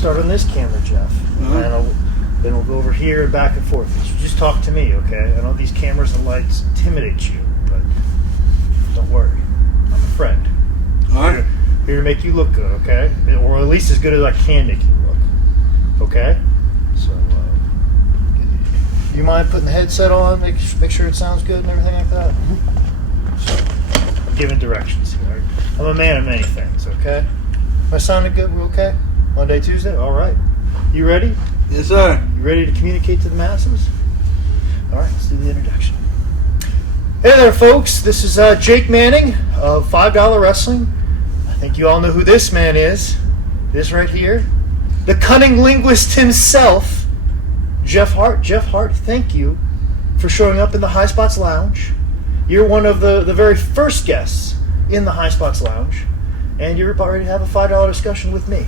start on this camera, Jeff. Then we'll go over here and back and forth. You just talk to me, okay? I know these cameras and lights intimidate you, but don't worry. I'm a friend. All right. Here to make you look good, okay? Or at least as good as I can make you look, okay? So, do you mind putting the headset on? Make sure it sounds good and everything like that? So, I'm giving directions here. I'm a man of many things, okay? Am I sounding good? We're okay? Monday, Tuesday? All right. You ready? Yes, sir. You ready to communicate to the masses? All right, let's do the introduction. Hey there, folks. This is Jake Manning of $5 Wrestling. I think you all know who this man is. This right here. The cunning linguist himself, Jeff Hart. Jeff Hart, thank you for showing up in the High Spots Lounge. You're one of the very first guests in the High Spots Lounge, and you're about ready to have a $5 discussion with me.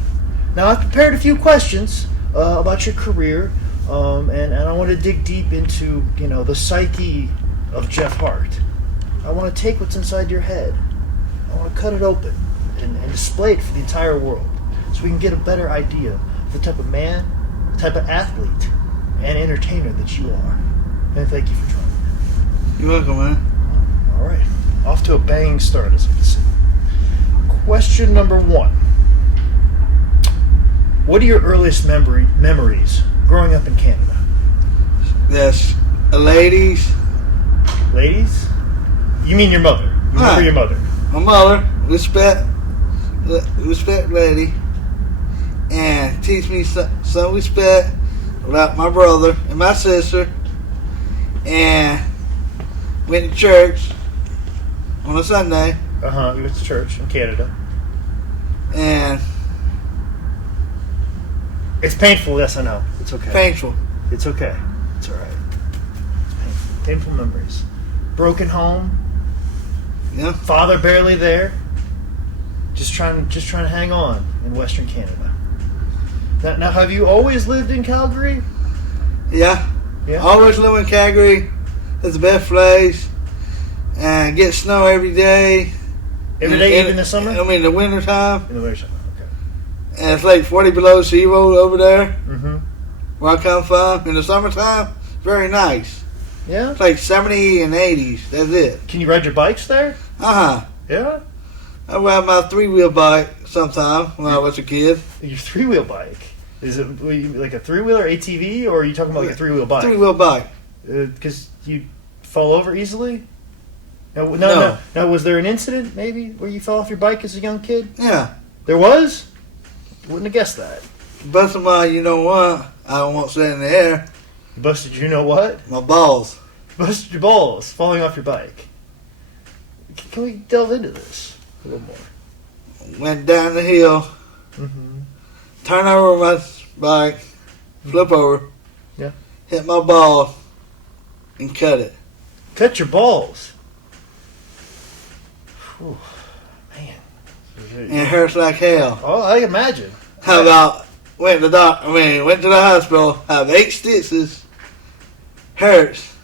Now, I've prepared a few questions about your career, and I want to dig deep into, the psyche of Jeff Hart. I want to take what's inside your head. I want to cut it open and display it for the entire world so we can get a better idea of the type of man, the type of athlete, and entertainer that you are. And thank you for joining me. You're welcome, man. All right. Off to a banging start, as I can see. Question number 1. What are your earliest memories growing up in Canada? Yes. Ladies. Ladies? You mean your mother? You remember your mother? My mother, respect lady, and teach me some respect about my brother and my sister, and went to church on a Sunday. You went to church in Canada. And it's painful, yes, I know. It's okay. Painful. It's okay. It's all right. It's painful. Painful memories. Broken home. Yeah. Father barely there. Just trying to hang on in Western Canada. Now, have you always lived in Calgary? Yeah. Yeah. Always live in Calgary. It's the best place. And get snow every day. Every day, even in the summer? I mean, the winter time. In the winter time, okay. And it's like 40 below zero over there. Mm-hmm. Where I come from. In the summertime, very nice. Yeah? It's like 70 and 80s. That's it. Can you ride your bikes there? Uh-huh. Yeah? I ride my 3-wheel bike sometime when I was a kid. Your 3-wheel bike? Is it like a 3-wheeler ATV, or are you talking about like a 3-wheel bike? 3-wheel bike. Because you fall over easily? No. Now, was there an incident, maybe, where you fell off your bike as a young kid? Yeah. There was? Wouldn't have guessed that. Busted my, you know what? I don't want to say in the air. You busted you know what? My balls. You busted your balls falling off your bike. Can we delve into this a little more? Went down the hill. Mm-hmm. Turned over my bike. Flip over. Yeah. Hit my ball. And cut it. Cut your balls? Whew, man. And it hurts like hell. Oh, I imagine. How about went to the hospital, have 8 stitches, hurts.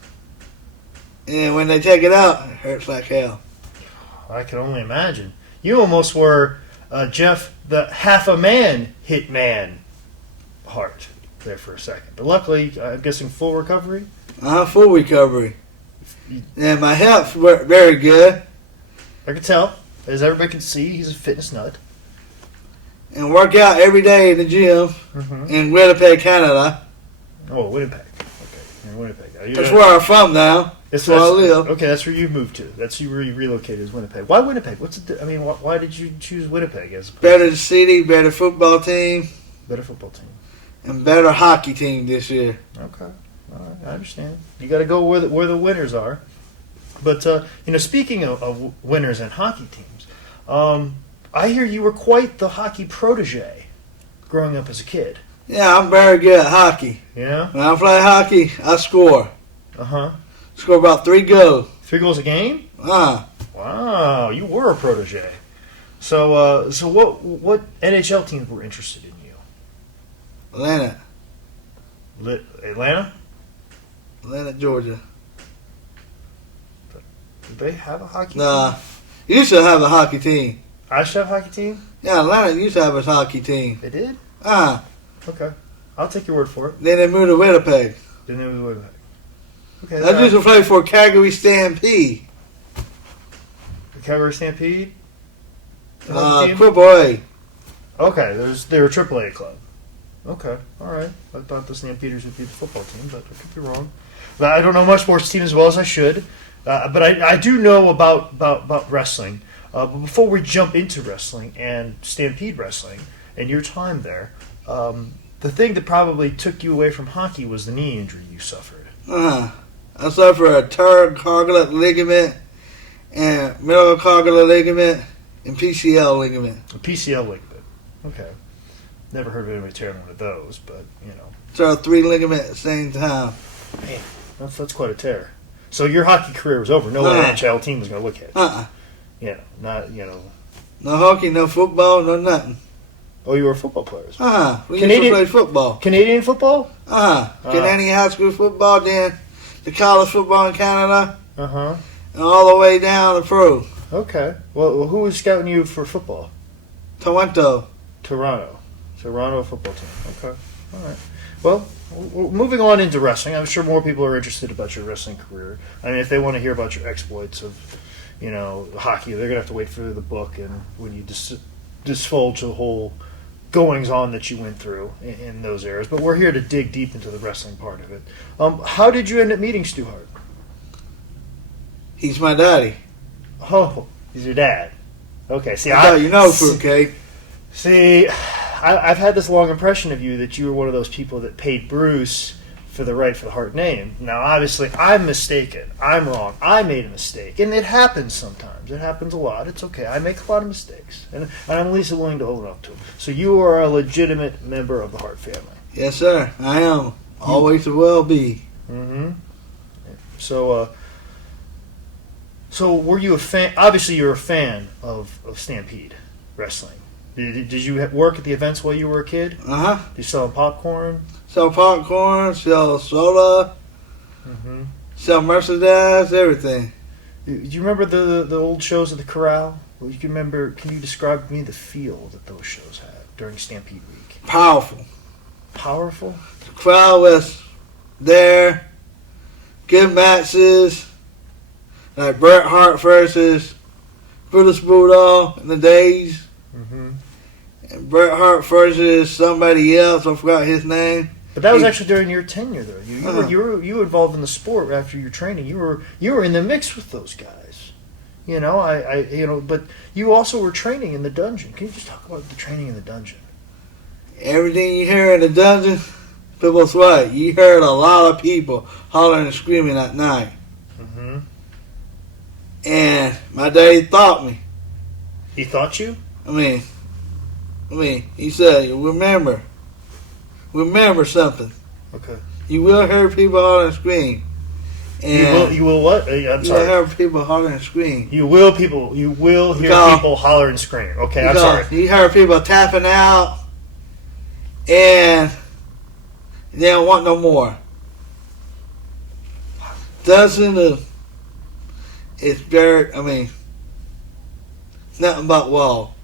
And when they take it out, it hurts like hell. I can only imagine. You almost were Jeff, the half-a-man hitman Hart there for a second. But luckily, I'm guessing full recovery? Full recovery. And my health worked very good. I can tell. As everybody can see, he's a fitness nut. And work out every day in the gym in Winnipeg, Canada. Oh, Winnipeg. Okay, in Winnipeg. That's where I'm from now. That's where I live. Okay, that's where you moved to. That's where you relocated, is Winnipeg. Why Winnipeg? Why did you choose Winnipeg as better city, better football team. Better football team. And better hockey team this year. Okay. All right, I understand. You got to go where the winners are. But, speaking of winners and hockey teams, I hear you were quite the hockey protege growing up as a kid. Yeah, I'm very good at hockey. Yeah? When I play hockey, I score. Uh-huh. Score about 3 goals. 3 goals a game? Uh-huh. Wow, you were a protege. So what NHL teams were interested in you? Atlanta. Atlanta? Atlanta, Georgia. Did they have a hockey team? Nah. You should have a hockey team. I should have a hockey team? Yeah, Atlanta used to have a hockey team. They did? Uh-huh. Okay. I'll take your word for it. Then they moved to Winnipeg. Didn't know what. Okay. I used to play for Calgary Stampede. The Calgary Stampede. Team? Quebec. Okay. They're a AAA club. Okay. All right. I thought the Stampeders would be the football team, but I could be wrong. But I don't know much sports team as well as I should. But I do know about wrestling. But before we jump into wrestling and Stampede wrestling and your time there, the thing that probably took you away from hockey was the knee injury you suffered. I suffered a tercogular ligament and metatarsal ligament and PCL ligament. A PCL ligament. Okay. Never heard of anybody tearing one of those, but, you know. So 3 ligaments at the same time. Man, that's quite a tear. So your hockey career was over. No NHL team was going to look at it. You know, not, you know. No hockey, no football, no nothing. Oh, you were a football player. We used to play football. Canadian football? Canadian high school football, then the college football in Canada. And all the way down to pro. Okay. Well, who was scouting you for football? Toronto football team. Okay. All right. Well, moving on into wrestling, I'm sure more people are interested about your wrestling career. I mean, if they want to hear about your exploits of, you know, hockey, they're going to have to wait for the book and when you divulge the whole goings-on that you went through in those eras. But we're here to dig deep into the wrestling part of it. How did you end up meeting Stu Hart? He's my daddy. Oh, he's your dad. Okay. See, you know, fruitcake. See, I've had this long impression of you that you were one of those people that paid Bruce for the right for the Hart name. Now, obviously, I'm mistaken. I'm wrong. I made a mistake. And it happens sometimes. It happens a lot. It's okay. I make a lot of mistakes. And I'm at least willing to own up to them. So you are a legitimate member of the Hart family. Yes, sir. I am. Always will be. Mm-hmm. So were you a fan? Obviously, you're a fan of Stampede Wrestling. Did you work at the events while you were a kid? Did you sell popcorn? Sell popcorn, sell soda, sell merchandise, everything. Do you remember the old shows at the Corral? Well, can you describe to me the feel that those shows had during Stampede Week? Powerful. Powerful? The crowd was there. Good matches. Like Bret Hart versus Brutus Bulldog in the days. And Bret Hart versus somebody else. I forgot his name. But that was actually during your tenure, though. You were involved in the sport after your training. You were in the mix with those guys. You know, but you also were training in the dungeon. Can you just talk about the training in the dungeon? Everything you hear in the dungeon, people swear. You heard a lot of people hollering and screaming at night. And my daddy taught me. He taught you? I mean, he said, remember something. Okay. You will hear people holler and scream. And you will what? I'm sorry. You will hear people holler and scream. You will hear people holler and scream. Okay, I'm sorry. You hear people tapping out, and they don't want no more. It's dirt. I mean, nothing but wall.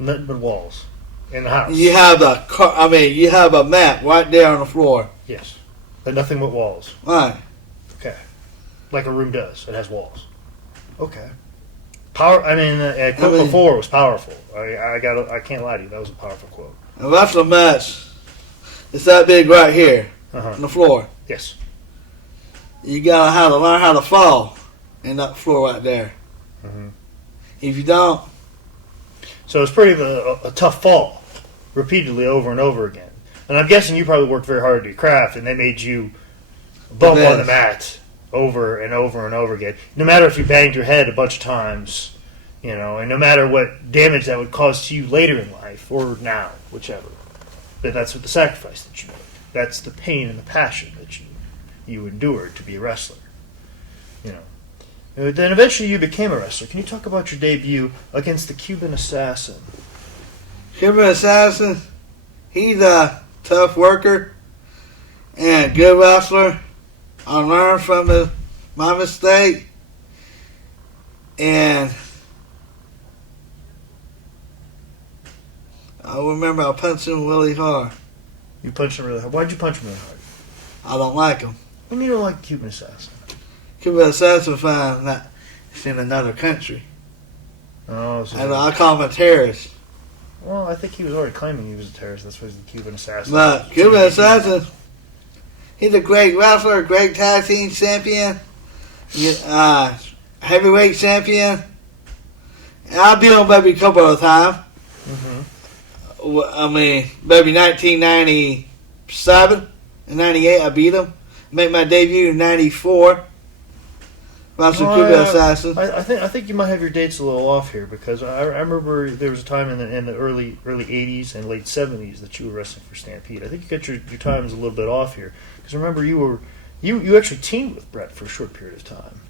Nothing but walls in the house. You have a map right there on the floor. Yes, but nothing but walls. Right. Okay, like a room does. It has walls. Okay. Quote before was powerful. I can't lie to you. That was a powerful quote. And that's the match. It's that big right here on the floor. Yes. You gotta learn how to fall in that floor right there. If you don't. So it's pretty a tough fall, repeatedly over and over again. And I'm guessing you probably worked very hard at your craft, and they made you bump on the mat over and over and over again. No matter if you banged your head a bunch of times, you know, and no matter what damage that would cause to you later in life or now, whichever. But that's what the sacrifice that you made. That's the pain and the passion that you endured to be a wrestler. You know. Then eventually you became a wrestler. Can you talk about your debut against the Cuban Assassin? Cuban Assassin, he's a tough worker and a good wrestler. I learned from my mistake, and I remember I punched him really hard. You punched him really hard. Why'd you punch him really hard? I don't like him. What do you mean you don't like Cuban Assassin? Cuban Assassin found that it's in another country. Oh, so And I call him a terrorist. well, I think he was already claiming he was a terrorist. That's why he's the Cuban Assassin. But Cuban Assassin, he's a great wrestler, great tag team champion, heavyweight champion. And I beat him maybe a couple of times. Mm-hmm. I mean, maybe 1997 and 98 I beat him. Made my debut in 94. Wrestled Cuban Assassin. I think you might have your dates a little off here because I remember there was a time in the early 80s and late 70s that you were wrestling for Stampede. I think you got your times a little bit off here because remember you actually teamed with Brett for a short period of time.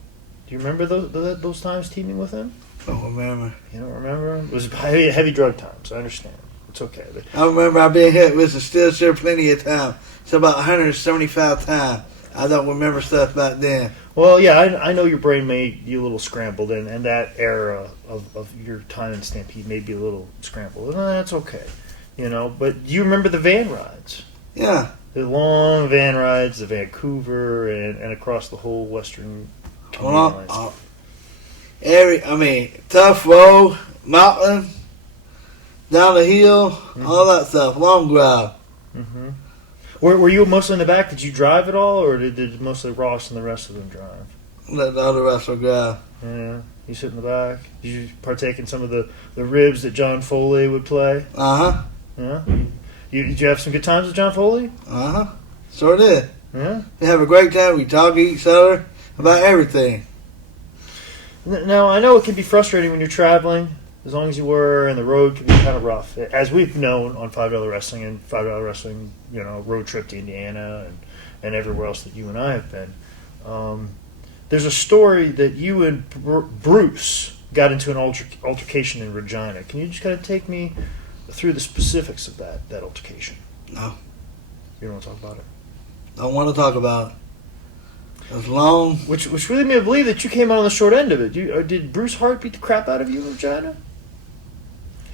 Do you remember those times teaming with him? I don't remember. You don't remember? It was heavy drug times. I understand. It's okay. But I remember I been hit with a steel chair plenty of time. It's about 175 times. I don't remember stuff back then. well, yeah, I know your brain made you a little scrambled, and that era of your time in Stampede may be a little scrambled, and that's okay, But do you remember the van rides? Yeah. The long van rides to Vancouver and across the whole Western Canadian lines. Tough road, mountain, down the hill, all that stuff, long drive. Mm-hmm. Were you mostly in the back? Did you drive at all, or did mostly Ross and the rest of them drive? Let the other wrestler drive. Yeah, you sit in the back. Did you partake in some of the ribs that John Foley would play? Uh-huh. Yeah. Did you have some good times with John Foley? Uh-huh. Sure did. Yeah. We have a great time. We talk to each other about everything. Now, I know it can be frustrating when you're traveling, as long as you were, and the road can be kind of rough. As we've known on $5 Wrestling and $5 Wrestling, road trip to Indiana and everywhere else that you and I have been. There's a story that you and Bruce got into an altercation in Regina. Can you just kind of take me through the specifics of that altercation? No. You don't want to talk about it? Don't want to talk about it. It was long. Which really made me believe that you came out on the short end of it. Did Bruce Hart beat the crap out of you in Regina?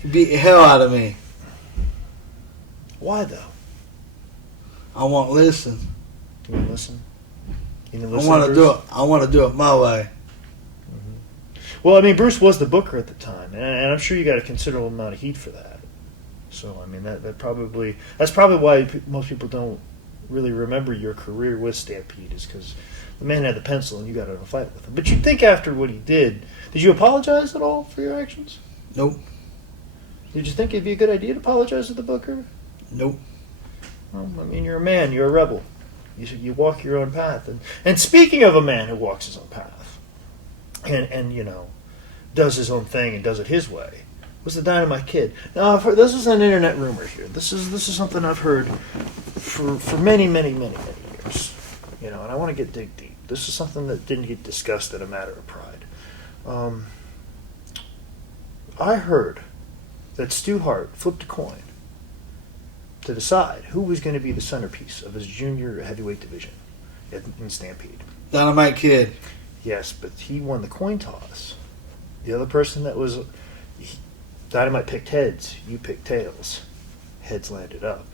He beat the hell out of me. Why, though? I won't listen. You want to listen? You didn't I listen want to Bruce? do it. I want to do it my way. Well, Bruce was the booker at the time, and I'm sure you got a considerable amount of heat for that. So, that's probably why most people don't really remember your career with Stampede, is because the man had the pencil and you got in a fight with him. But you'd think after what he did you apologize at all for your actions? Nope. Did you think it'd be a good idea to apologize to the booker? Nope. Well, you're a man, you're a rebel. You walk your own path. And speaking of a man who walks his own path, and does his own thing and does it his way, was the Dynamite Kid. Now, this is an internet rumor here. This is something I've heard for many, many, many, many years. And I want to dig deep. This is something that didn't get discussed at a matter of pride. I heard that Stu Hart flipped a coin to decide who was going to be the centerpiece of his junior heavyweight division in Stampede. Dynamite Kid. Yes, but he won the coin toss. The other person that was... Dynamite picked heads, you picked tails. Heads landed up.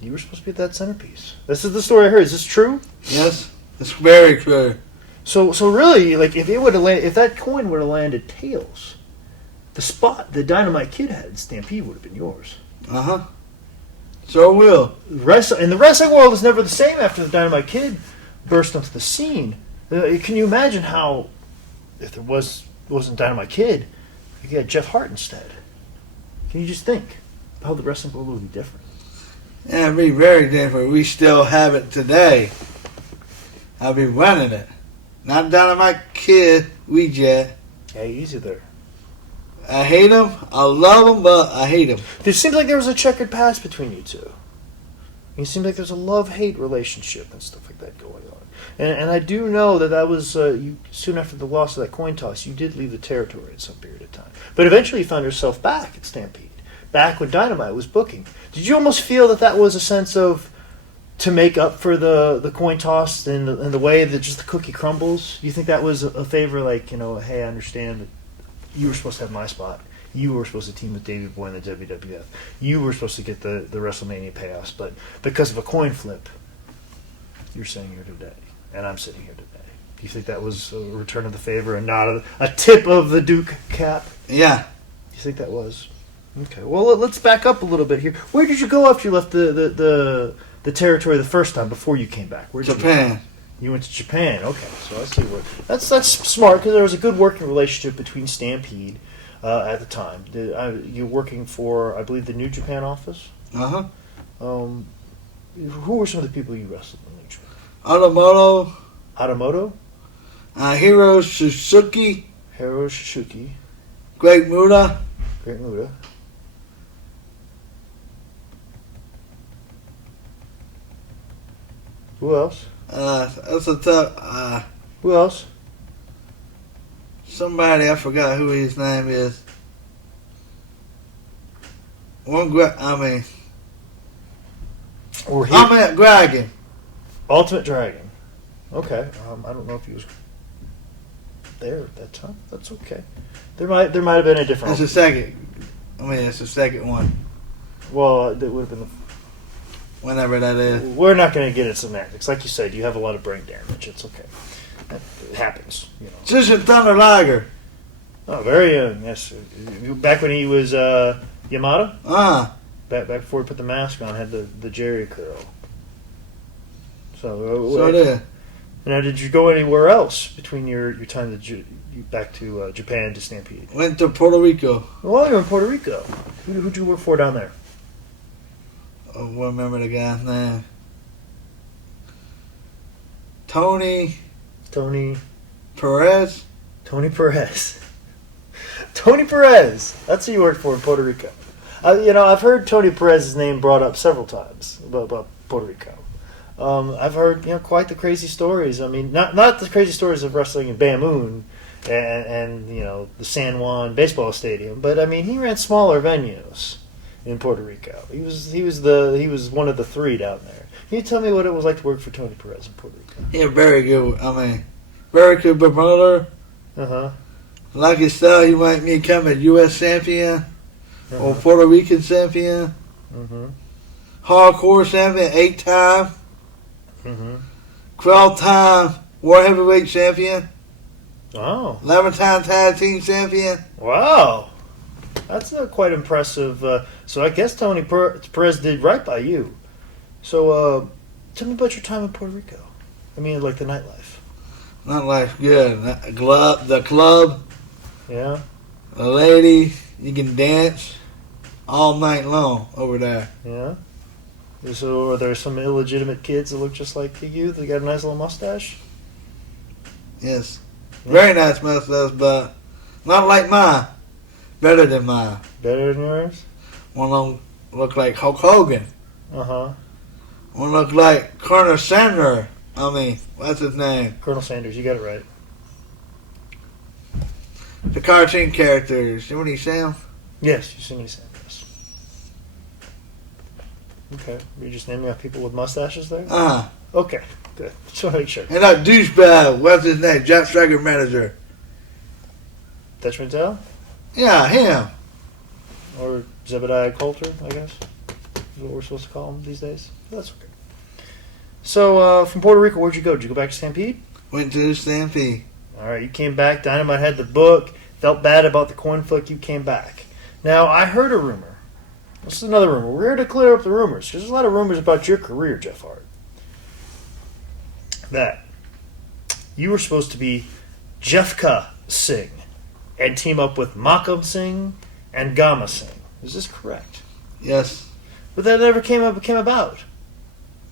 You were supposed to be that centerpiece. This is the story I heard. Is this true? Yes, it's very true. So really, if that coin would have landed tails, the spot the Dynamite Kid had in Stampede would have been yours. Uh-huh. So will. And the wrestling world is never the same after the Dynamite Kid burst onto the scene. Can you imagine how, if there wasn't Dynamite Kid, you had Jeff Hart instead? Can you just think how the wrestling world would be different? Yeah, it'd be very different. We still have it today. I'll be running it. Not Dynamite Kid, we jet. Hey, easy there. I hate him. I love him, but I hate him. It seems like there was a checkered past between you two. It seems like there's a love-hate relationship and stuff like that going on. And I do know that was you. Soon after the loss of that coin toss, you did leave the territory at some period of time. But eventually you found yourself back at Stampede, back when Dynamite was booking. Did you almost feel that was a sense of to make up for the coin toss and the way that just the cookie crumbles? Do you think that was a favor, hey, I understand that you were supposed to have my spot, You were supposed to team with Davey Boy in the WWF. You were supposed to get the WrestleMania payoffs, but because of a coin flip, you're sitting here today, and I'm sitting here today. Do you think that was a return of the favor and not a tip of the Duke cap? Yeah. You think that was? Okay. Well, let's back up a little bit here. Where did you go after you left the territory the first time before you came back? Where did Japan. You went to Japan. Okay, so I see where that's smart because there was a good working relationship between Stampede at the time. You're working for, I believe, the New Japan office. Who were some of the people you wrestled in New Japan? Automoto. Hiro Suzuki. Great Muda. Who else? That's a tough. Who else? Somebody, I forgot who his name is. Ultimate Dragon. Ultimate Dragon. Okay. I don't know if he was there at that time. That's okay. There might have been a different. It's the second. It's the second one. Well, it would have been. Whenever that is. We're not going to get into semantics. Like you said, you have a lot of brain damage. It's okay. It happens. Jushin Thunder Liger. Oh, very young. Yes. Back when he was Yamada? Back before he put the mask on, had the Jerry curl. So it is. Now, did you go anywhere else between your time back to Japan to Stampede? Went to Puerto Rico. Well, you were in Puerto Rico. Who'd you work for down there? I don't remember the guy's name. Tony Perez. Tony Perez. That's who you worked for in Puerto Rico. I've heard Tony Perez's name brought up several times about Puerto Rico. I've heard quite the crazy stories. I mean, not the crazy stories of wrestling in Bamoon and the San Juan baseball stadium, but I mean he ran smaller venues in Puerto Rico. He was one of the three down there. Can you tell me what it was like to work for Tony Perez in Puerto Rico? Yeah, very good. Very good promoter. Like his style, he might become a U.S. champion or Puerto Rican champion. Hardcore champion, 8-time. 12-time World Heavyweight champion. Oh. 11-time tag team champion. Wow. That's quite impressive. So I guess Tony Perez did right by you. So tell me about your time in Puerto Rico. I mean, like the nightlife. Nightlife, good. The club. Yeah. The lady. You can dance all night long over there. Yeah. So are there some illegitimate kids that look just like you? They got a nice little mustache? Yes. Yeah. Very nice mustache, but not like mine. Better than mine. Better than yours? One of them look like Hulk Hogan. One look like Colonel Sanders. What's his name? Colonel Sanders, you got it right. The cartoon characters. You know what he sounds? Yes, you see me saying this. Okay. You're just naming out people with mustaches there? Okay, good. Just want to make sure. And that douchebag, what's his name? Jack Striker manager. Dutch Mantel? Yeah, him. Or Zebediah Coulter, I guess. Is what we're supposed to call him these days. That's okay. So, from Puerto Rico, where'd you go? Did you go back to Stampede? Went to Stampede. All right, you came back. Dynamite had the book. Felt bad about the coin flick. You came back. Now, I heard a rumor. This is another rumor. We're here to clear up the rumors, because there's a lot of rumors about your career, Jeff Hart. That you were supposed to be Jeffka Singh and team up with Makam Singh and Gama Singh. Is this correct? Yes. But that never came about.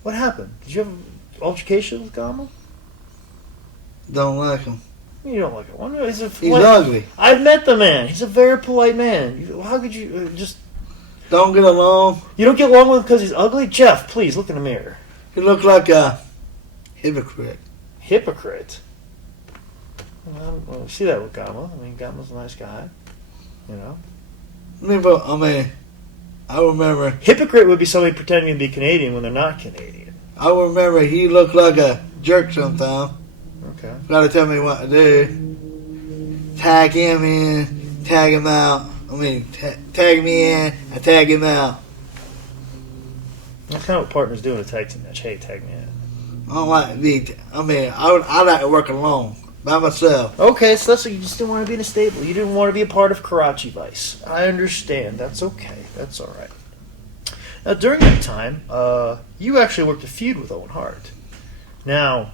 What happened? Did you have an altercation with Gama? Don't like him. You don't like him. He's ugly. I've met the man. He's a very polite man. How could you just... Don't get along. You don't get along with him because he's ugly? Jeff, please, look in the mirror. He looked like a hypocrite. Hypocrite? Well, I don't see that with Gama. I mean, Gama's a nice guy. You know? I remember... Hypocrite would be somebody pretending to be Canadian when they're not Canadian. I remember he looked like a jerk sometimes. Okay. Gotta tell me what to do. Tag him in, tag him out. tag me in and tag him out. That's kind of what partners do in a tag team match. Hey, tag me in. I don't like to be. I like to work alone by myself. Okay, so that's what you just didn't want to be in a stable. You didn't want to be a part of Karachi Vice. I understand. That's okay. That's all right. Now, during that time, you actually worked a feud with Owen Hart. Now,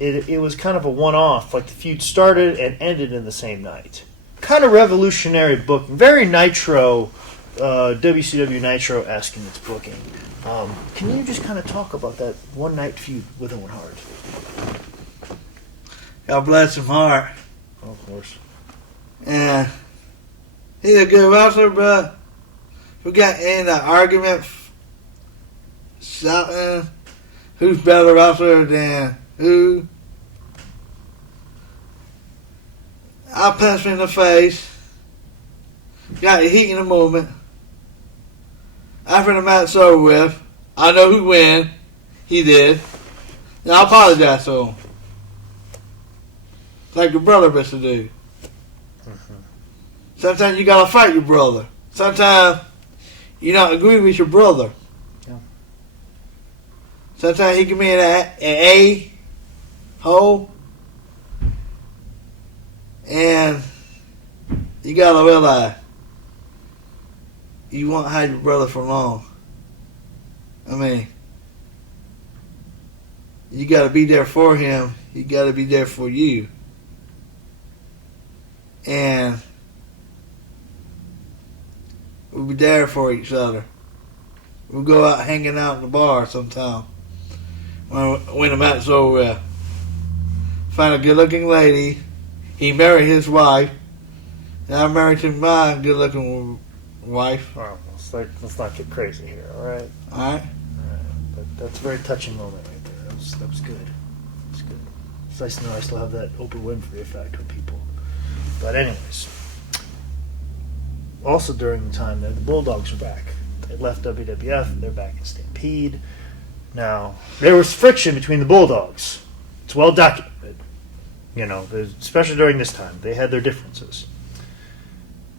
it was kind of a one-off. Like, the feud started and ended in the same night. Kind of revolutionary booking. Very Nitro, WCW Nitro-esque in its booking. Can you just kind of talk about that one-night feud with Owen Hart? God bless him heart. Oh, of course. And he's a good wrestler, but we got in an argument shouting who's better wrestler than who. I punched him in the face. Got the heat in the moment. After the match over with, I know who won. He did. And I apologize to him. Like your brother used to do. Mm-hmm. Sometimes you gotta fight your brother. Sometimes you don't agree with your brother. Yeah. Sometimes he can be an a-hole. And you gotta realize you won't have your brother for long. You gotta be there for him. You gotta be there for you. And we'll be there for each other. We'll go out hanging out in the bar sometime when the match is over with. Find a good-looking lady. He married his wife. And I married to my good-looking wife. All right, let's not get crazy here, all right? All right. But that's a very touching moment right there. That was good. It's good. It's nice to know I still have that Oprah Winfrey effect with people. But anyways, also during the time that the Bulldogs were back, they left WWF. They're back in Stampede. Now there was friction between the Bulldogs. It's well documented. You know, especially during this time, they had their differences.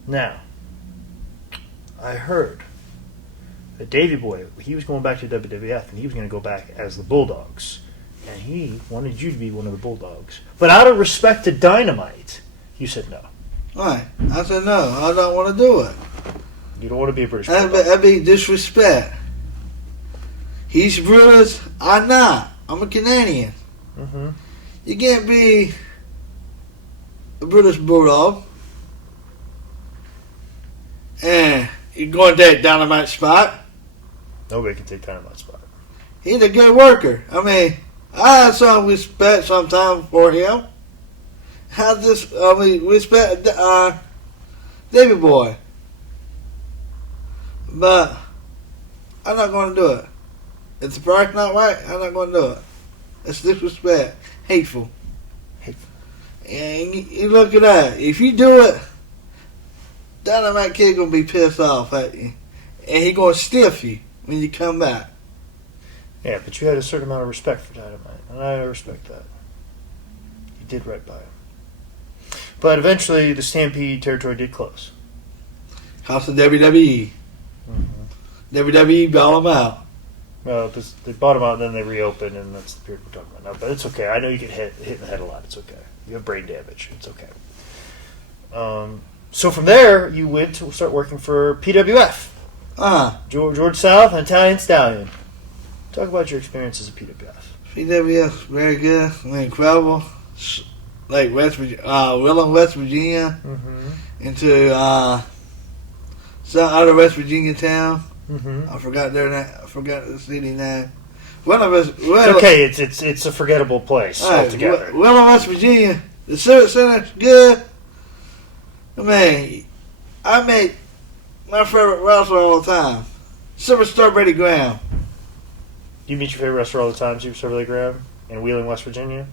Now, I heard that Davey Boy, he was going back to WWF, and he was going to go back as the Bulldogs. And he wanted you to be one of the Bulldogs. But out of respect to Dynamite, you said no. Right. I said no. I don't want to do it. You don't want to be a British Bulldog. That'd be disrespect. He's British. I'm not. I'm a Canadian. Mm-hmm. You can't be a British Bulldog and you're going to that Dynamite spot. Nobody can take Dynamite's spot. He's a good worker. I have some respect sometimes for him. Respect Davey Boy. But I'm not going to do it. If the price not right, I'm not going to do it. It's disrespect. Hateful. And you look at that. If you do it, Dynamite Kid going to be pissed off at you. And he going to stiff you when you come back. Yeah, but you had a certain amount of respect for Dynamite, and I respect that. You did right by him. But eventually, the Stampede territory did close. House of WWE. Mm-hmm. WWE bought them out. Well, they bought them out, and then they reopened, and that's the period we're talking about now. But it's okay. I know you get hit in the head a lot. It's okay. You have brain damage. It's okay. So from there, you went to start working for PWF. George South and Italian Stallion. Talk about your experiences at PWF. PWF, very good. Incredible. Like Willow, West Virginia. Mm-hmm. Into some other West Virginia town. Mm-hmm. I forgot the city name. It's okay. It's a forgettable place altogether. Willow, West Virginia. The Civic Center's good. I make my favorite wrestler all the time. Superstar Brady Graham. You meet your favorite wrestler all the time, Superstar Billy Graham, in Wheeling, West Virginia?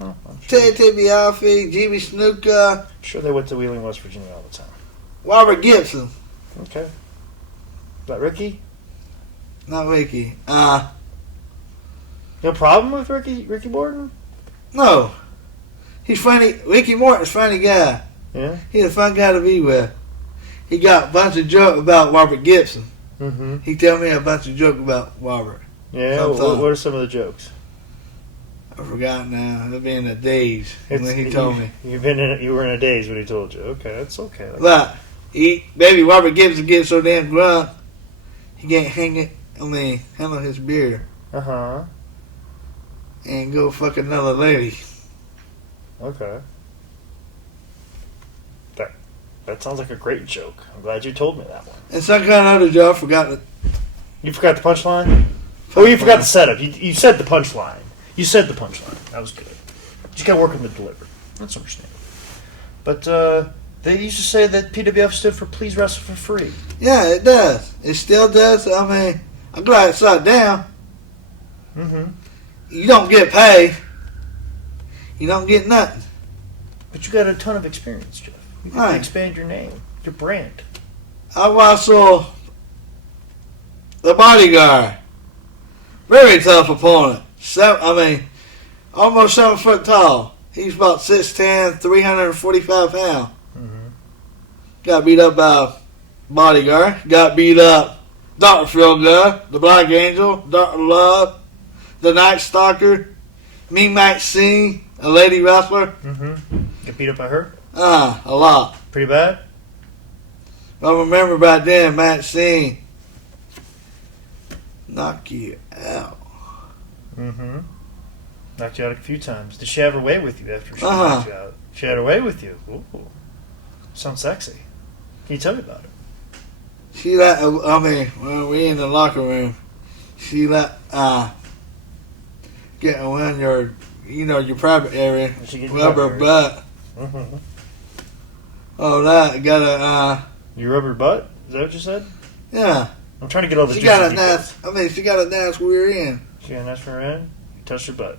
Oh, I'm sure. Ted Biaffi, Jimmy Snuka. I'm sure they went to Wheeling, West Virginia all the time. Robert Gibson. Okay. Is that Ricky? Not Ricky. No problem with Ricky Morton? No. He's funny. Ricky Morton's a funny guy. Yeah? He's a fun guy to be with. he got a bunch of jokes about Robert Gibson. Mm-hmm. He tell me a bunch of jokes about Robert. Yeah. What are some of the jokes? I forgot now. It'll be in a daze when he told me. You were in a daze when he told you. Okay, that's okay. But baby Robert Gibson gets so damn drunk, he can't handle his beer. Uh-huh. And go fuck another lady. Okay. That sounds like a great joke. I'm glad you told me that one. And some kind of other joke. I forgot it. You forgot the punchline? Oh, you forgot the setup. You said the punchline. You said the punchline. That was good. You just got to work on the delivery. That's understandable. But they used to say that PWF stood for Please Wrestle for Free. Yeah, it does. It still does. I mean, I'm glad it's shut down. Mm-hmm. You don't get paid. You don't get nothing. But you got a ton of experience, Jeff. You can expand your name, your brand. I wrestled the Bodyguard. Very tough opponent. Almost 7 foot tall. He's about 6'10", 345 pounds. Mm-hmm. Got beat up by Bodyguard. Got beat up Dr. Feelgood, the Black Angel, Dr. Love, the Night Stalker, Me Maxine, a lady wrestler. Mm-hmm. Get beat up by her? A lot. Pretty bad? I remember back then, Maxine knock you out. Mm-hmm. Knocked you out a few times. Did she have her way with you after she knocked you out? She had her way with you. Ooh. Sounds sexy. Can you tell me about it? She when we in the locker room, she get around your private area, rub her butt. Mm-hmm. Oh, that got You rub her butt? Is that what you said? Yeah. I'm trying to get all the She got a nice. She got a nice rear end. She got a nice rear end. You touched her butt.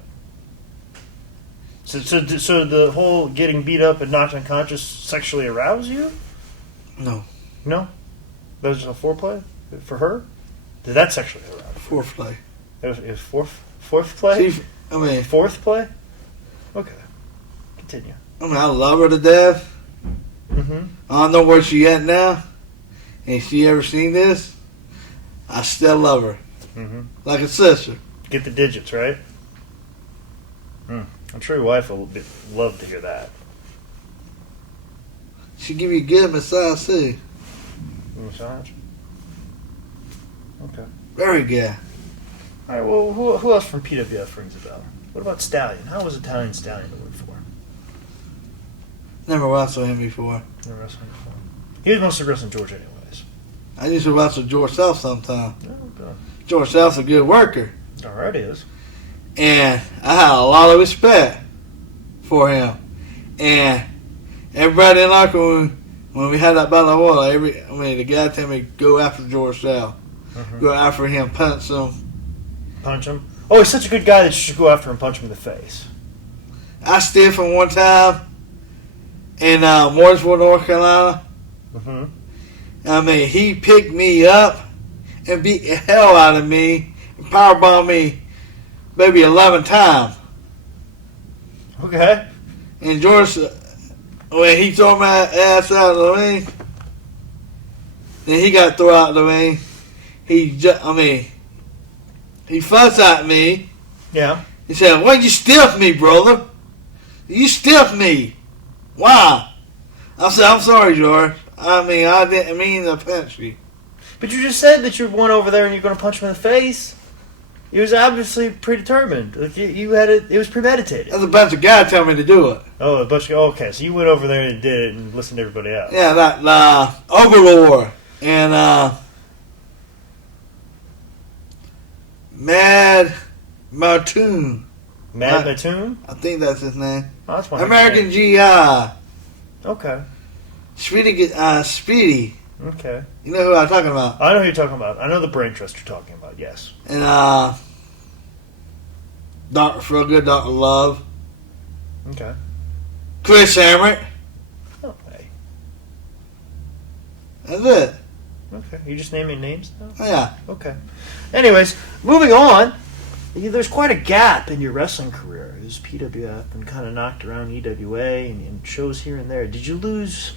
So the whole getting beat up and knocked unconscious sexually aroused you? No. No? That was a foreplay for her? Did that sexually arouse? Fourth play. It was fourth play? Fourth play? Okay. Continue. I love her to death. Mm-hmm. I don't know where she at now. Ain't she ever seen this? I still love her. Mm-hmm. Like a sister. Get the digits, right? I'm sure your wife will love to hear that. She give you a good massage too. Massage? Okay. Very good. Alright, well, who else from PWF rings a bell? What about Stallion? How was Italian Stallion to work for? Never wrestled him before. Never wrestled him before. He was mostly wrestling George anyways. I used to wrestle George South sometime. Oh, okay. George South's a good worker. Alright, he is. And I had a lot of respect for him. And everybody in the locker room, when we had that battle royal, the guy told me go after George South. Mm-hmm. Go after him, punch him. Punch him? Oh, he's such a good guy that you should go after him and punch him in the face. I stiffed him one time in Mooresville, North Carolina. Mm-hmm. He picked me up and beat the hell out of me and powerbombed me maybe 11 times. Okay. And George, when he threw my ass out of the ring, then he got thrown out of the ring. He fussed at me. Yeah. He said, "Why'd you stiff me, brother? You stiffed me. Why?" I said, "I'm sorry, George. I didn't mean to punch you." But you just said that you went over there and you're going to punch him in the face. He was obviously predetermined. Like you had it. It was premeditated. There's a bunch of guys telling me to do it. Oh, a bunch of okay. So you went over there and did it and listened to everybody else. Yeah, that Overlord and Mad Martoon. Mad Mattoon? I think that's his name. Oh, that's my American name. GI. Okay. Speedy. Okay. You know who I'm talking about? I know who you're talking about. I know the brain trust you're talking about. Yes. And Dr. Feelgood, Dr. Love. Okay. Chris Hamrick. Oh, hey. That's it. Okay. You just naming names now? Oh, yeah. Okay. Anyways, moving on. There's quite a gap in your wrestling career. It was PWF and kind of knocked around EWA and shows here and there. Did you lose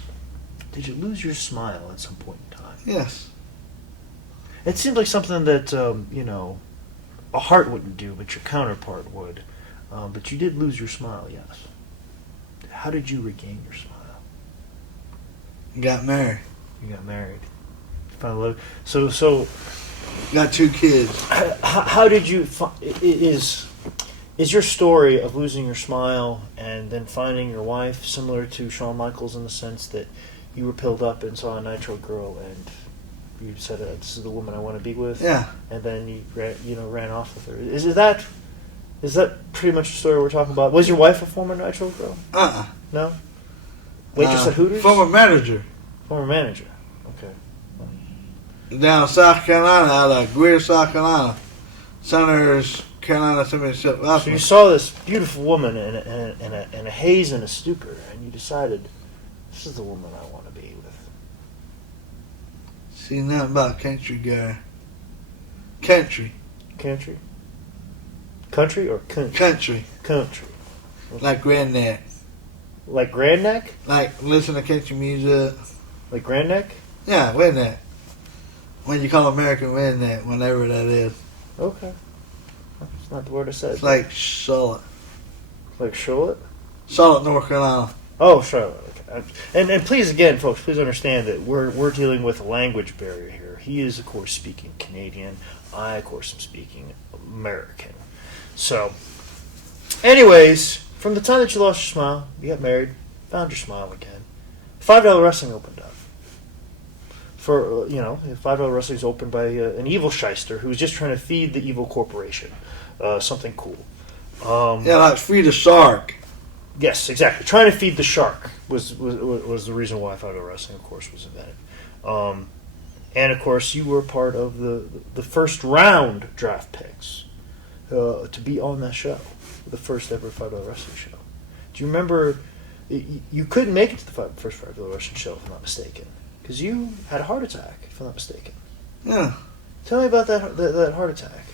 Did you lose your smile at some point in time? Yes. It seems like something that, a Hart wouldn't do, but your counterpart would. But you did lose your smile, yes. How did you regain your smile? Got married. You got married. You found love. So Got 2 kids. how did you is your story of losing your smile and then finding your wife similar to Shawn Michaels in the sense that you were pilled up and saw a Nitro girl and you said, "This is the woman I want to be with"? Yeah. And then you ran off with her. Is that pretty much the story we're talking about? Was your wife a former Nitro girl? No. Waitress at Hooters? Former manager. Former manager. Okay. Down in South Carolina, out of Greer, South Carolina. Centers, Carolina Championship. So you saw this beautiful woman in a haze and a stupor, and you decided, this is the woman I want to be with. See nothing about country guy. Country. Country? Country or country? Country. Country. Like redneck. Like Grand Neck? Like listen to country music. Like Grand Neck? Yeah, redneck. When you call American redneck, whenever that is. Okay. That's not the word I said. It's like Charlotte. Like Charlotte? Charlotte, North Carolina. Oh, Charlotte. Okay. And please, again, folks, please understand that we're dealing with a language barrier here. He is, of course, speaking Canadian. I, of course, am speaking American. So, anyways, from the time that you lost your smile, you got married, found your smile again, $5 Wrestling opened up. For, $5 Wrestling is opened by an evil shyster who's just trying to feed the evil corporation something cool. Like feed a shark. Yes, exactly. Trying to feed the shark was the reason why $5 Wrestling, of course, was invented. And, of course, you were part of the first round draft picks to be on that show, the first ever $5 Wrestling show. Do you remember, you couldn't make it to the first $5 Wrestling show, if I'm not mistaken, because you had a heart attack, if I'm not mistaken. Yeah. Tell me about that heart attack.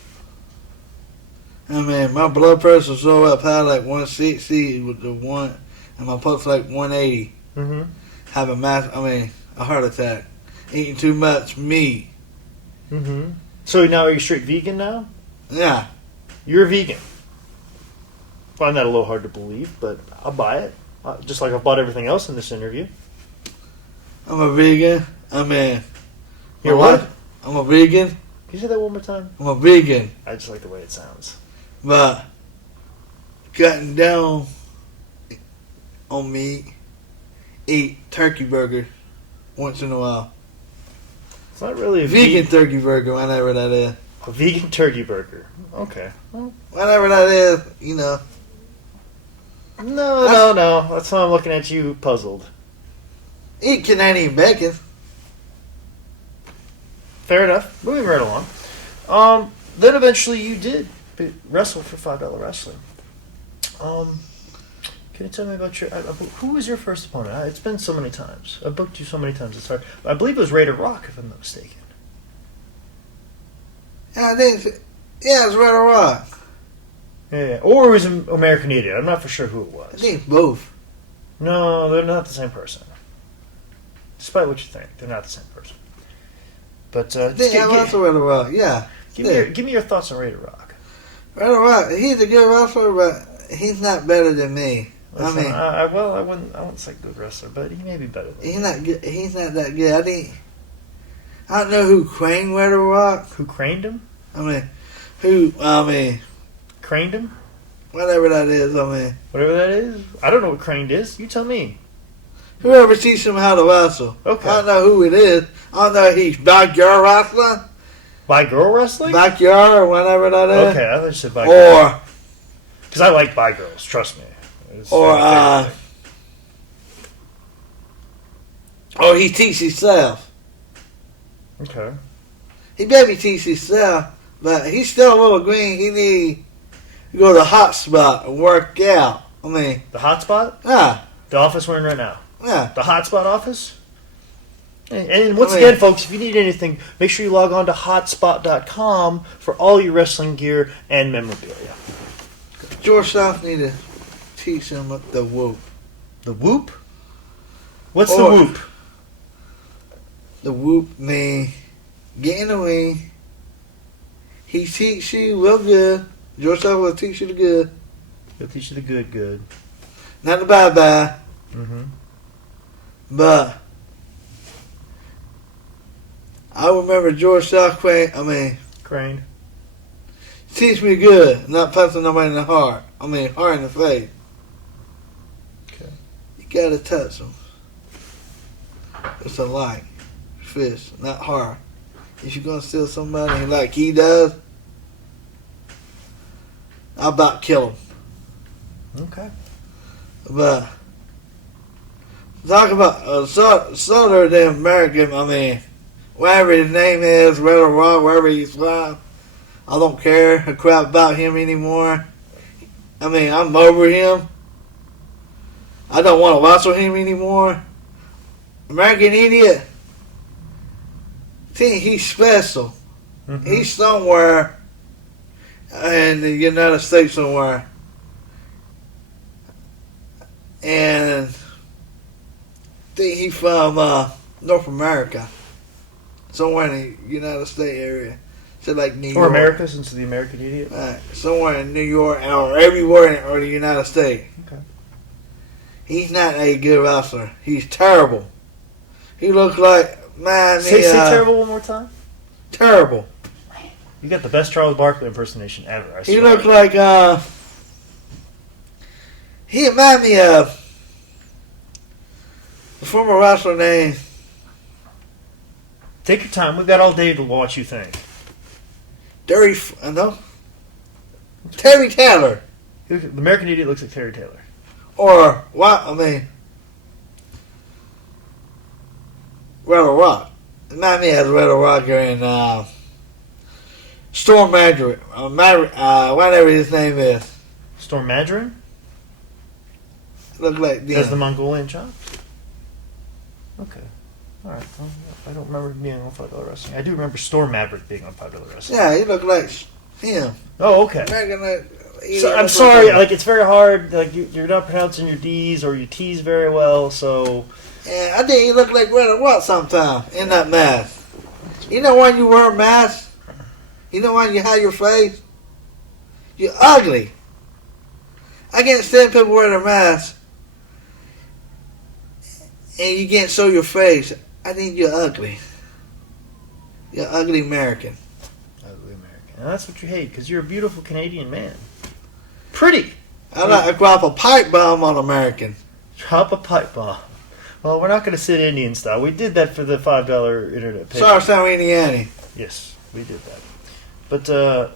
I mean, my blood pressure was so up high, like 160 with the one, and my pulse like 180. Mm-hmm. Having a heart attack. Eating too much meat. Mm-hmm. So now are you straight vegan now? Yeah. You're a vegan. Find that a little hard to believe, but I'll buy it. Just like I've bought everything else in this interview. I'm a vegan. You're what? I'm a vegan. Can you say that one more time? I'm a vegan. I just like the way it sounds. But cutting down on meat, eat turkey burger once in a while. It's not really a vegan turkey burger, whenever that is. A vegan turkey burger. Okay. Well, whenever that is, No. That's why I'm looking at you puzzled. Eat Canadian bacon. Fair enough. Moving right along. Then eventually you did wrestle for $5 Wrestling. Can you tell me about who was your first opponent? It's been so many times. I've booked you so many times. It's hard. I believe it was Raider Rock, if I'm not mistaken. Yeah, it was Raider Rock. Yeah. Or it was American Idiot. I'm not for sure who it was. I think both. No, they're not the same person. Despite what you think, they're not the same person. But that's Raider Rock. Yeah. Give me your thoughts on Raider Rock. Raider Rock. He's a good wrestler, but he's not better than me. Listen, I wouldn't say good wrestler, but he may be better than he's not good. He's not that good. I don't know who craned Raider Rock. Who craned him? Craned him? Whatever that is, Whatever that is? I don't know what craned is. You tell me. Whoever teaches him how to wrestle. Okay. I don't know who it is. I don't know if he's backyard wrestling. By girl wrestling? Backyard or whatever that is. Okay, I thought you said by girl. Because I like bi girls, trust me. He teaches himself. Okay. He maybe teaches himself, but he's still a little green. He need to go to the hot spot and work out. The hot spot? Yeah. The office we're in right now? Yeah. The hot spot office? And once again, folks, if you need anything, make sure you log on to hotspot.com for all your wrestling gear and memorabilia. George South need to teach him the whoop. The whoop? What's the whoop? The whoop me. Get in the ring. He teach you real good. George South will teach you the good. He'll teach you the good. Not the bye-bye. Mm-hmm. But I remember George South Crane. teach me good, not punching nobody in the heart. Heart in the face. Okay. You gotta touch them. It's a like fist, not heart. If you're gonna steal somebody like he does, I'll about kill him. Okay. But talk about Southern damn American. Whatever his name is, Red or Rock, wherever he's from, I don't care a crap about him anymore. I'm over him. I don't want to wrestle him anymore. American Idiot. Think he's special. Mm-hmm. He's somewhere in the United States somewhere. And think he's from North America. Somewhere in the United States area. So like New York. Or America, since the American Idiot. Somewhere in New York or everywhere in the United States. Okay. He's not a good wrestler. He's terrible. He looks like, Say terrible one more time. Terrible. You got the best Charles Barkley impersonation ever. I swear. He looks like, he reminds me of the former wrestler named. Take your time. We've got all day to watch you think. Terry Taylor. The American Idiot looks like Terry Taylor. Or, Red Rock. Remind me of Red Rocker and Storm Madrid. Whatever his name is. Storm Madron? Look like Does the Mongolian chop? Okay. Alright. Well, I don't remember him being on $5 Wrestling. I do remember Storm Maverick being on $5 Wrestling. Yeah, he looked like him. Oh, okay. So, I'm sorry, it's very hard. You're not pronouncing your D's or your T's very well, so. Yeah, I think he looked like Red Rock sometime in that mask. You know when you wear a mask? You know when you hide your face? You're ugly. I can't stand people wearing a mask and you can't show your face. I think you're ugly. You're ugly American. Ugly American. And that's what you hate, because you're a beautiful Canadian man. Pretty. I like to drop a pipe bomb on American. Drop a pipe bomb. Well, we're not going to sit Indian style. We did that for the $5 internet pay. Sorry, Sam Indiana. Yes, we did that. But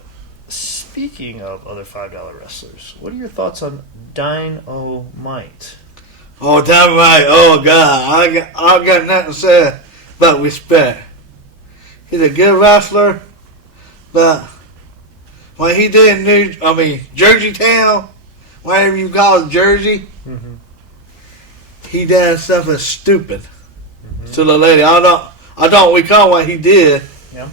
speaking of other $5 wrestlers, what are your thoughts on Dynamite? Oh, Dynamite. Oh, God. I got nothing to say about respect. He's a good wrestler, but when he did Jersey Town, whatever you call it, Jersey, he done something stupid to the lady. I don't recall what he did. Yeah.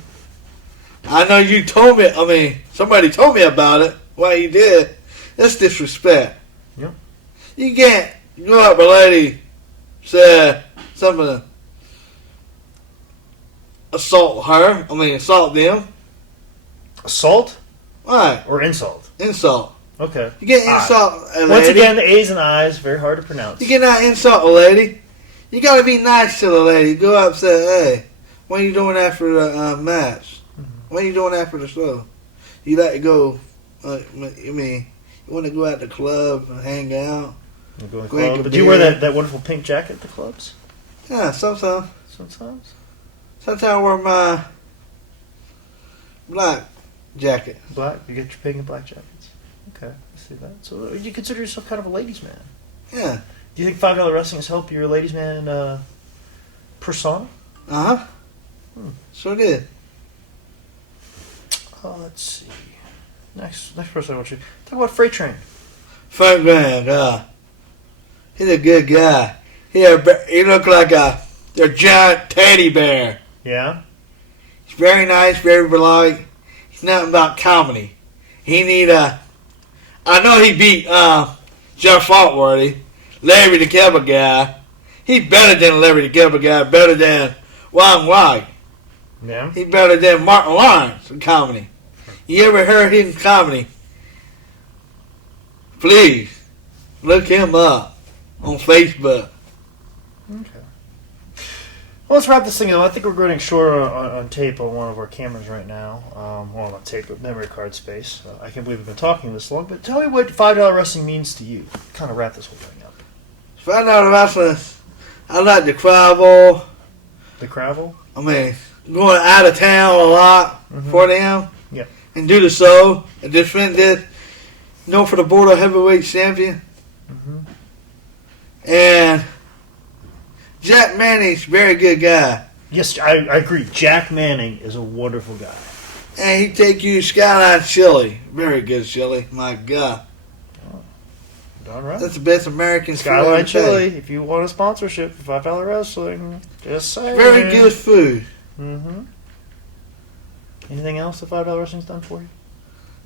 I know you told me, somebody told me about it, what he did. That's disrespect. Yeah. You can't go up a lady, say something, assault them. Assault? Right. Or insult? Insult. Okay. You can't insult a lady. Once again, the A's and I's, very hard to pronounce. You cannot insult a lady. You got to be nice to the lady. Go up and say, hey, what are you doing after the match? What are you doing after the show? You like to go, you want to go out to the club and hang out? Did you wear that wonderful pink jacket at the clubs? Yeah, sometimes. Sometimes I wear my black jacket. Black? You get your pink and black jackets. Okay, I see that. So you consider yourself kind of a ladies' man? Yeah. Do you think $5 Wrestling has helped your ladies' man persona? Uh-huh. Sure did. Let's see. Next person I want you to talk about Freight Train. Frank Graham, he's a good guy. He looked like a giant teddy bear. Yeah? He's very nice, very polite. He's nothing about comedy. I know he beat Jeff Fartworthy, Larry the Cable Guy. He's better than Larry the Cable Guy, better than Wrong way. Yeah. He's better than Martin Lawrence in comedy. You ever heard him in comedy? Please, look him up on Facebook. Okay. Well, let's wrap this thing up. I think we're running short on tape on one of our cameras right now. Well, not tape, but memory card space. I can't believe we've been talking this long, but tell me what $5 wrestling means to you. Kind of wrap this whole thing up. $5 wrestling, I like to travel. The Cravel? I mean, going out of town a lot for them. Yeah. And do the show and defend it. For the Border Heavyweight Champion. Mm-hmm. And Jack Manning's a very good guy. Yes, I agree. Jack Manning is a wonderful guy. And he take you Skyline Chili. Very good chili. My God. Darn right. That's the best American Skyline food. Chili, if you want a sponsorship for $5 wrestling, just say Very good food. Mm-hmm. Anything else that $5 wrestling's done for you?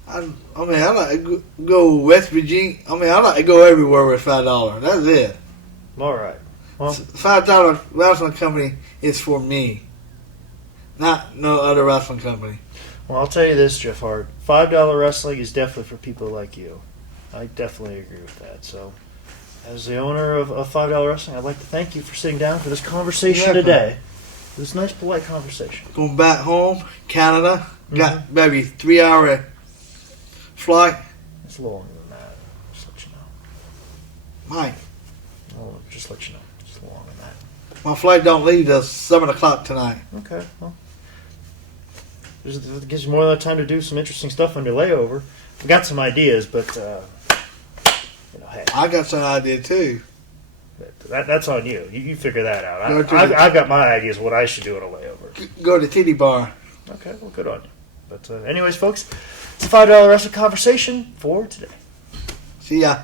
I mean, I like to go West Virginia. I mean, I like to go everywhere with $5. That's it. All right. Well, $5 wrestling company is for me, not no other wrestling company. Well, I'll tell you this, Jeff Hart. $5 wrestling is definitely for people like you. I definitely agree with that. So, as the owner of $5 wrestling, I'd like to thank you for sitting down for this conversation today. This nice, polite conversation. Going back home, Canada. Got maybe 3-hour flight. It's a little longer than that. Just let you know. Mike, Well, just let you know. It's a little longer than that. my flight don't leave till 7 o'clock tonight. Okay. Well, it gives you more than enough time to do some interesting stuff on your layover. I've got some ideas, but hey. I got some idea too. That's on you. You figure that out. I've got my ideas of what I should do on a layover. Go to Titty Bar. Okay, well, good on you. But anyways, folks, it's a $5 wrestling conversation for today. See ya.